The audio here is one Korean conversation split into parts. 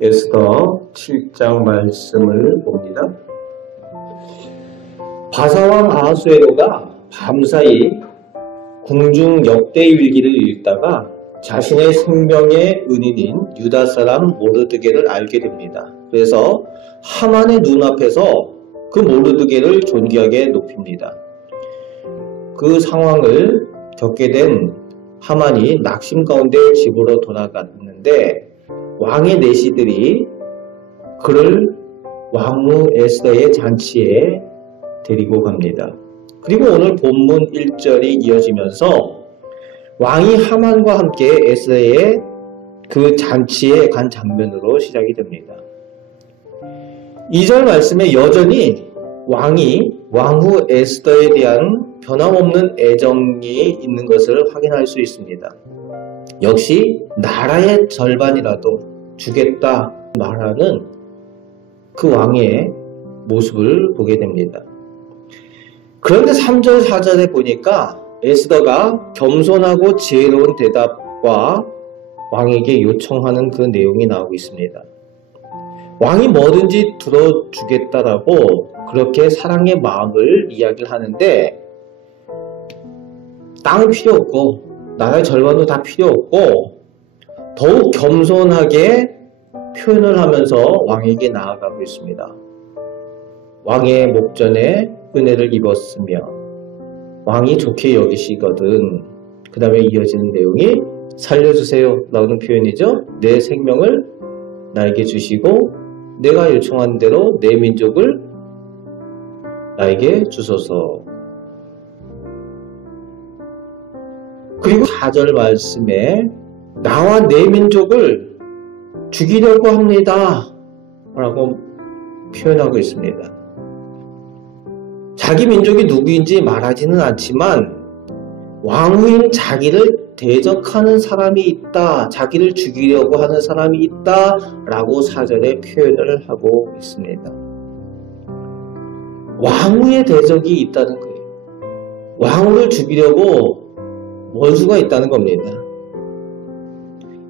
에스더 7장 말씀을 봅니다. 바사왕 아하수에로가 밤사이 궁중 역대일기를 읽다가 자신의 생명의 은인인 유다 사람 모르드게를 알게 됩니다. 그래서 하만의 눈앞에서 그 모르드게를 존귀하게 높입니다. 그 상황을 겪게 된 하만이 낙심 가운데 집으로 돌아갔는데 왕의 내시들이 그를 왕후 에스더의 잔치에 데리고 갑니다. 그리고 오늘 본문 1절이 이어지면서 왕이 하만과 함께 에스더의 그 잔치에 간 장면으로 시작이 됩니다. 2절 말씀에 여전히 왕이 왕후 에스더에 대한 변함없는 애정이 있는 것을 확인할 수 있습니다. 역시 나라의 절반이라도 주겠다 말하는 그 왕의 모습을 보게 됩니다. 그런데 3절 4절에 보니까 에스더가 겸손하고 지혜로운 대답과 왕에게 요청하는 그 내용이 나오고 있습니다. 왕이 뭐든지 들어주겠다라고 그렇게 사랑의 마음을 이야기를 하는데 땅은 필요 없고 나라의 절반도 다 필요 없고 더욱 겸손하게 표현을 하면서 왕에게 나아가고 있습니다. 왕의 목전에 은혜를 입었으며 왕이 좋게 여기시거든. 그 다음에 이어지는 내용이 살려주세요 라는 표현이죠. 내 생명을 나에게 주시고 내가 요청한 대로 내 민족을 나에게 주소서. 그리고 4절 말씀에 나와 내 민족을 죽이려고 합니다 라고 표현하고 있습니다. 자기 민족이 누구인지 말하지는 않지만 왕후인 자기를 대적하는 사람이 있다, 자기를 죽이려고 하는 사람이 있다 라고 4절에 표현을 하고 있습니다. 왕후의 대적이 있다는 거예요. 왕후를 죽이려고 원수가 있다는 겁니다.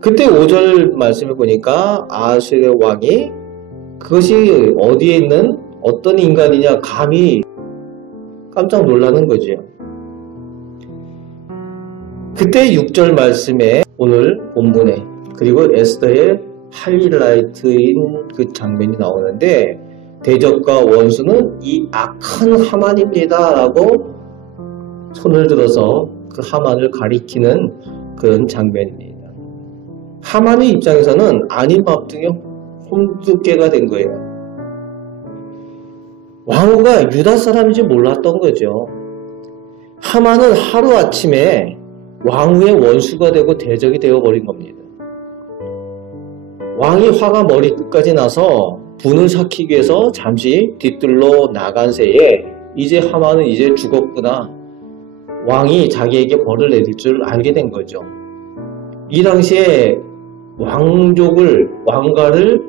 그때 5절 말씀을 보니까 아하수에로 왕이 그것이 어디에 있는 어떤 인간이냐 감히 깜짝 놀라는 거죠. 그때 6절 말씀에 오늘 본문에 그리고 에스더의 하이라이트인 그 장면이 나오는데 대적과 원수는 이 악한 하만입니다 라고 손을 들어서 그 하만을 가리키는 그런 장면입니다. 하만의 입장에서는 아닌 밤중에 홈두깨가 된 거예요. 왕후가 유다 사람인지 몰랐던 거죠. 하만은 하루아침에 왕후의 원수가 되고 대적이 되어버린 겁니다. 왕이 화가 머리끝까지 나서 분을 삭히기 위해서 잠시 뒤뜰로 나간 새에 이제 하만은 이제 죽었구나. 왕이 자기에게 벌을 내릴 줄 알게 된 거죠. 이 당시에 왕가를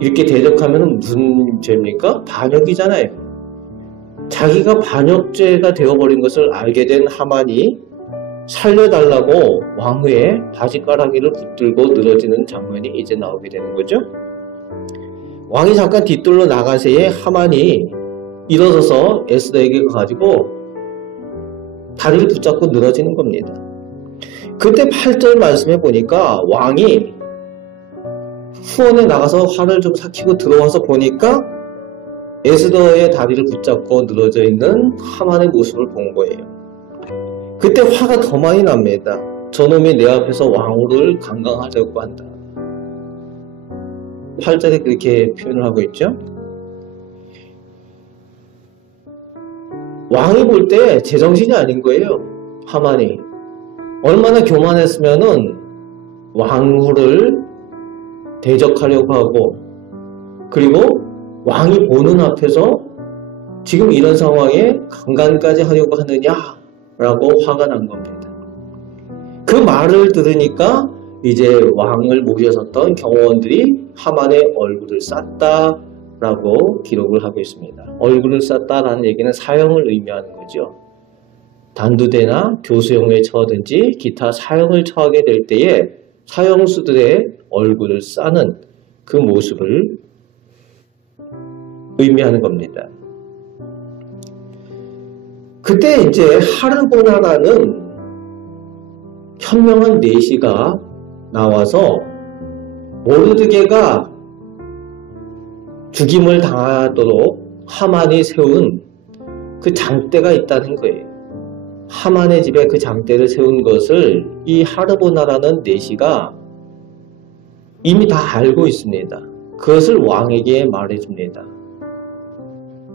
이렇게 대적하면 무슨 죄입니까? 반역이잖아요. 자기가 반역죄가 되어버린 것을 알게 된 하만이 살려달라고 왕후의 바지가랑이를 붙들고 늘어지는 장면이 이제 나오게 되는 거죠. 왕이 잠깐 뒤뜰로 나간 새에 하만이 일어서서 에스더에게 가지고 다리를 붙잡고 늘어지는 겁니다. 그때 8절 말씀에 보니까 왕이 후원에 나가서 화를 좀 삭히고 들어와서 보니까 에스더의 다리를 붙잡고 늘어져 있는 하만의 모습을 본 거예요. 그때 화가 더 많이 납니다. 저놈이 내 앞에서 왕후를 강간하려고 한다. 8절에 그렇게 표현을 하고 있죠. 왕이 볼 때 제정신이 아닌 거예요. 하만이. 얼마나 교만했으면은 왕후를 대적하려고 하고 그리고 왕이 보는 앞에서 지금 이런 상황에 강간까지 하려고 하느냐라고 화가 난 겁니다. 그 말을 들으니까 이제 왕을 모셔섰던 경호원들이 하만의 얼굴을 쌌다라고 기록을 하고 있습니다. 얼굴을 쌌다라는 얘기는 사형을 의미하는 거죠. 단두대나 교수형에 처하든지 기타 사형을 처하게 될 때에 사형수들의 얼굴을 싸는 그 모습을 의미하는 겁니다. 그때 이제 하르보나라는 현명한 내시가 나와서 모르드게가 죽임을 당하도록 하만이 세운 그 장대가 있다는 거예요. 하만의 집에 그 장대를 세운 것을 이 하르보나라는 내시가 이미 다 알고 있습니다. 그것을 왕에게 말해줍니다.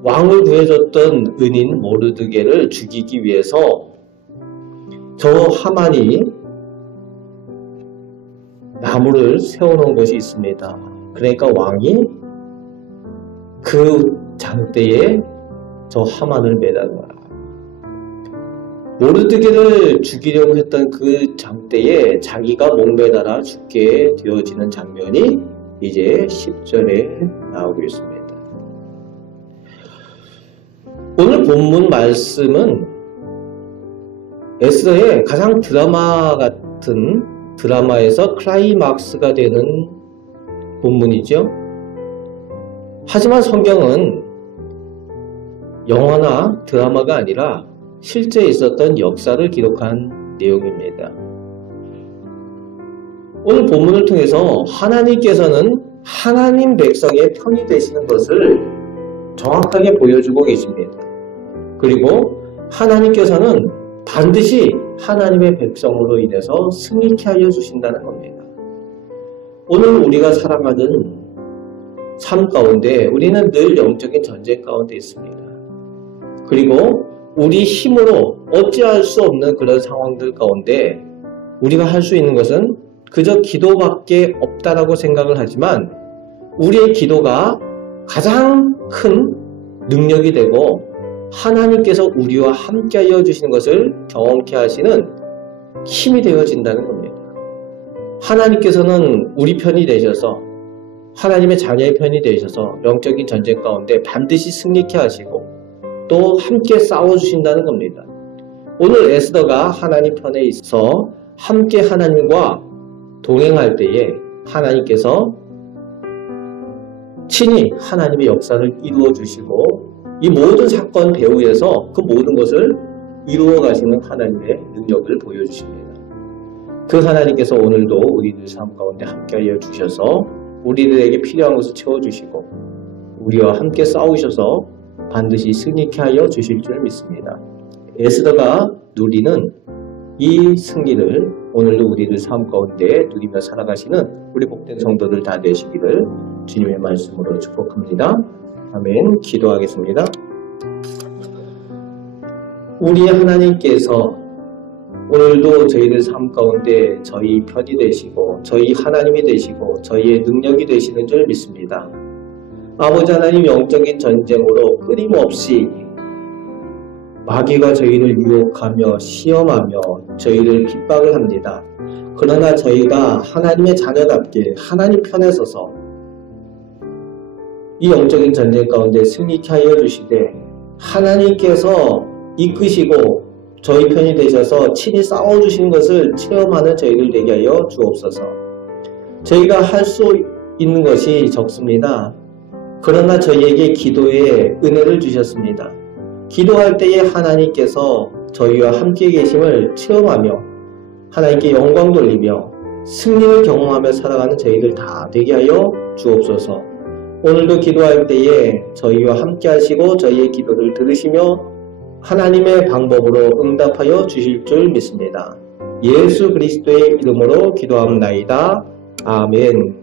왕을 구해줬던 은인 모르드게를 죽이기 위해서 저 하만이 나무를 세워놓은 것이 있습니다. 그러니까 왕이 그 장대에 저 하만을 매달아라. 모르드게를 죽이려고 했던 그 장대에 자기가 목매달아 죽게 되어지는 장면이 이제 10절에 나오고 있습니다. 오늘 본문 말씀은 에스더의 가장 드라마 같은 드라마에서 클라이막스가 되는 본문이죠. 하지만 성경은 영화나 드라마가 아니라 실제 있었던 역사를 기록한 내용입니다. 오늘 본문을 통해서 하나님께서는 하나님 백성의 편이 되시는 것을 정확하게 보여주고 계십니다. 그리고 하나님께서는 반드시 하나님의 백성으로 인해서 승리케 하여 주신다는 겁니다. 오늘 우리가 살아가는 삶 가운데 우리는 늘 영적인 전쟁 가운데 있습니다. 그리고 우리 힘으로 어찌할 수 없는 그런 상황들 가운데 우리가 할 수 있는 것은 그저 기도밖에 없다라고 생각을 하지만 우리의 기도가 가장 큰 능력이 되고 하나님께서 우리와 함께하여 주시는 것을 경험케 하시는 힘이 되어진다는 겁니다. 하나님께서는 우리 편이 되셔서 하나님의 자녀의 편이 되셔서 영적인 전쟁 가운데 반드시 승리케 하시고 또 함께 싸워주신다는 겁니다. 오늘 에스더가 하나님 편에 있어 함께 하나님과 동행할 때에 하나님께서 친히 하나님의 역사를 이루어 주시고 이 모든 사건 배후에서 그 모든 것을 이루어 가시는 하나님의 능력을 보여주십니다. 그 하나님께서 오늘도 우리들 삶 가운데 함께하여 주셔서 우리들에게 필요한 것을 채워주시고 우리와 함께 싸우셔서 반드시 승리케 하여 주실 줄 믿습니다. 에스더가 누리는 이 승리를 오늘도 우리들 삶 가운데 누리며 살아가시는 우리 복된 성도들 다 되시기를 주님의 말씀으로 축복합니다. 아멘. 기도하겠습니다. 우리 하나님께서 오늘도 저희들 삶 가운데 저희 편이 되시고 저희 하나님이 되시고 저희의 능력이 되시는 줄 믿습니다. 아버지 하나님 영적인 전쟁으로 끊임없이 마귀가 저희를 유혹하며 시험하며 저희를 핍박을 합니다. 그러나 저희가 하나님의 자녀답게 하나님 편에 서서 이 영적인 전쟁 가운데 승리케 하여 주시되 하나님께서 이끄시고 저희 편이 되셔서 친히 싸워주신 것을 체험하는 저희들 되게 하여 주옵소서. 저희가 할 수 있는 것이 적습니다. 그러나 저희에게 기도의 은혜를 주셨습니다. 기도할 때에 하나님께서 저희와 함께 계심을 체험하며 하나님께 영광 돌리며 승리를 경험하며 살아가는 저희들 다 되게 하여 주옵소서. 오늘도 기도할 때에 저희와 함께 하시고 저희의 기도를 들으시며 하나님의 방법으로 응답하여 주실 줄 믿습니다. 예수 그리스도의 이름으로 기도합나이다. 아멘.